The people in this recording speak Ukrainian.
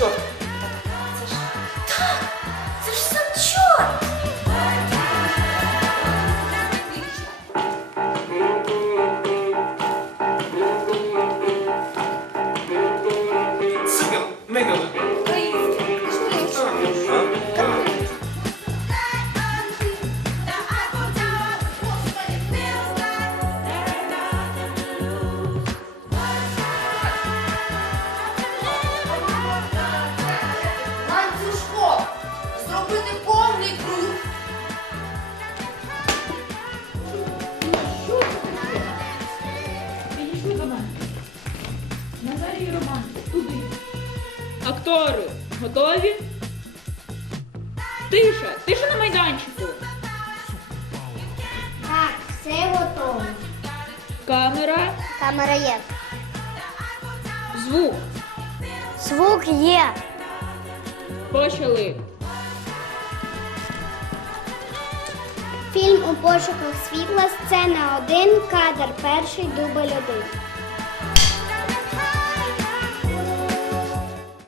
чёрт. Мега. туди. Роман, Актори готові? Тиша, тиша на майданчику. Так, все готово. Камера. Камера є. Звук. Звук є. Почали. Фільм у пошуках світла. Сцена один. Кадр, перший дубль один.